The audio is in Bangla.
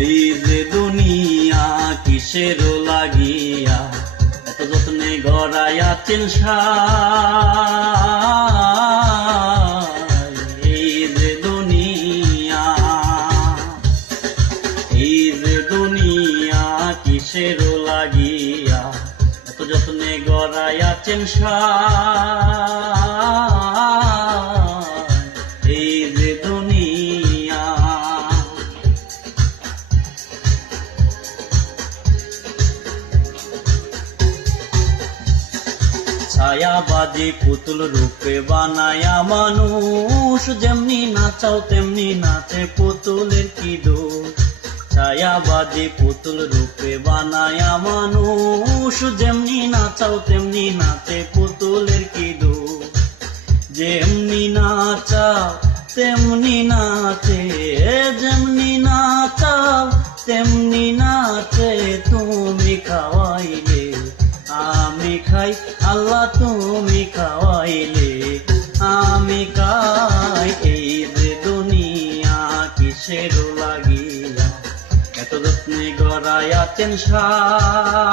এই যে দুনিয়া কিসের লাগিয়া এত যত্নে গড়াইয়াছেন সাই। এই যে দুনিয়া কিসের লাগিয়া এত যত্নে গড়াইয়াছেন সাই। এই যে দুনিয়া ছায়াবাদী পুতুল রূপে বানায়া মানুষ, যেমনি নাচাও তেমনি নাচে পুতুলের কি দোষ। ছায়াবাদী পুতুল রূপে বানায়া মানুষ, যেমনি নাচাও তেমনি নাচে পুতুলের কি দোষ। যেমনি নাচাও তেমনি নাচে, যেমনি নাচাও তেমনি নাচে। তুমি খাওয়াইলে আমি খাই, আল্লাহ তুমি খাওয়াইলে আমি খাই। এই যে দুনিয়া কিসের লাগিয়া এত যত্নে গড়াইয়াছেন সাই।